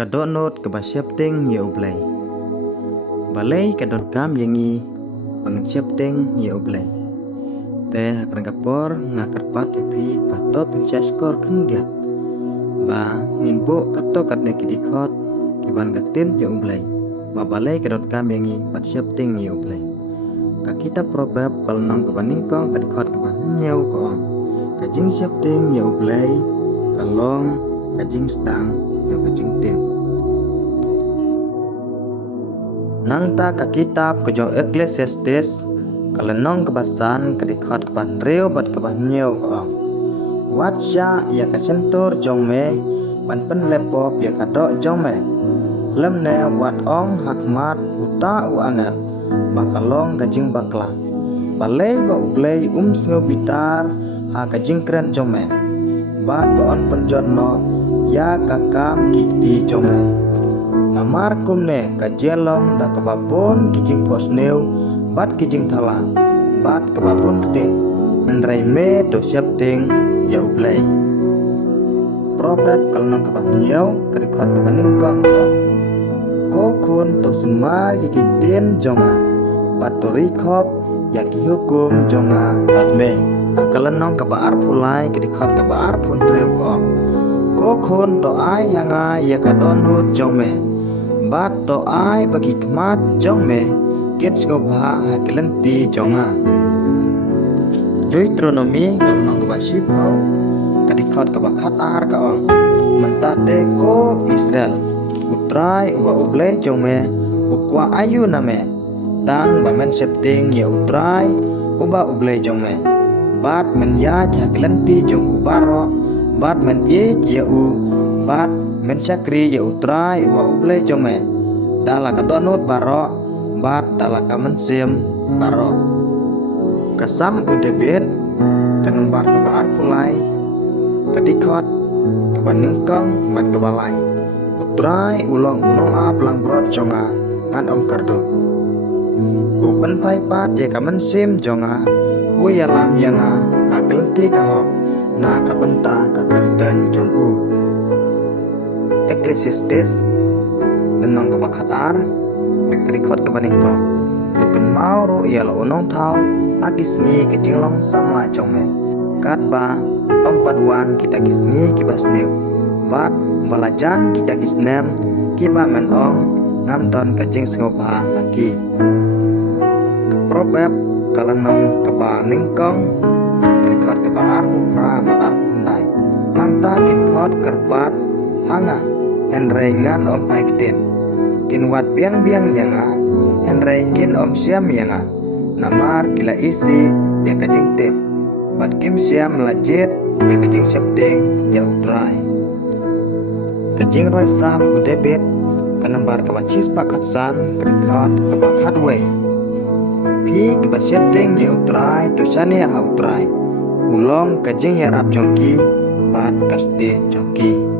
Kadonot ke basyapteng ya ublay. Balay kadon kam yangi pangsyapteng ya ublay. Teh perangkapor ngakarpat epi pato pencaskor kendiat. Ba minbo kato katne kidikot kiban gatin ya ublay. Ba balay kadon kam yangi basyapteng ya ublay. Kakita probab kalnong kebaningkong kadikot keban nyau koong. Kajing syapteng ya ublay kalong kajing stang yang kajing tip. Nang ta ka kitab kejong Ecclesiastes kalenong kebasan kedikot keban reo bat keban nyau koong. Watsya ya kacentur jong me ban pen lepop ya kadok jong me. Lem ne wat ong hakmat uta u angel bakalong kajing bakla. Balay ba ublay sngo bitar ha kajing keren jong me. Bat baon penjon no ya kakam kiti jong me. Namar kumne kajelong da kebabon kijing posneu bat kijing thala bat kebabon keting andrai me do syapteng ya ublay. Probab kalnong kebabnyau kedikot kebaningkong ko kun to sumar yikitin jonga bat to rikop yaki hukum jonga bat me. Kalenong kebaar pulai kedikot kebaar pun treu kong ko kun to ai hanga ya kadonut jong me. Bat to ai bagi kemat jong me kit ngobha hakelenti jonga. Deuteronomy kalnong kebasipau kadikot kebakat ar kaong mentate ko Israel utrai uba ublay jong me ukwa ayu name tang bamen septing ya utrai uba ublay jong me bat menya hakelenti jong ubaro bat men ye ya u bat men syakri ya utrai uba ublay jong me dala kadonut baro bat dala kamensim baro kasam udebet kanumbar kebaar pulai kedikot kebaningkong bat kebalai utrai ulong aplang brot jonga ngan om kardo upen pai pat ya kamensim jonga uya lam yana akelenti kahok na kabenta kakardan jongku. Ecclesiastes lenong kebakatar kedikot kebaningkong bukan mau ro ya lo onong tau agisni kejinglong sama jongme kat ba paduan kita gisni kibas new bat balajan kita gisnem kiba menong ngamton kajing sengobha lagi. Probab kalenong kebaningkong kedikot kebaar upra matarundai nanta kedikot kerbat hanga henrengan om paiktin kin wat biang yanga henrekin om siam yanga namar kila isi ya kajing tip bat kim siam lajit ya kajing syapting ya utrai kajing roi sam udebet kanambar kawacis pakatsan kedikot kebakat way pi kebat syapting ya utrai dosane ha utrai ulong kajing ya rap jongki bat kasde jongki.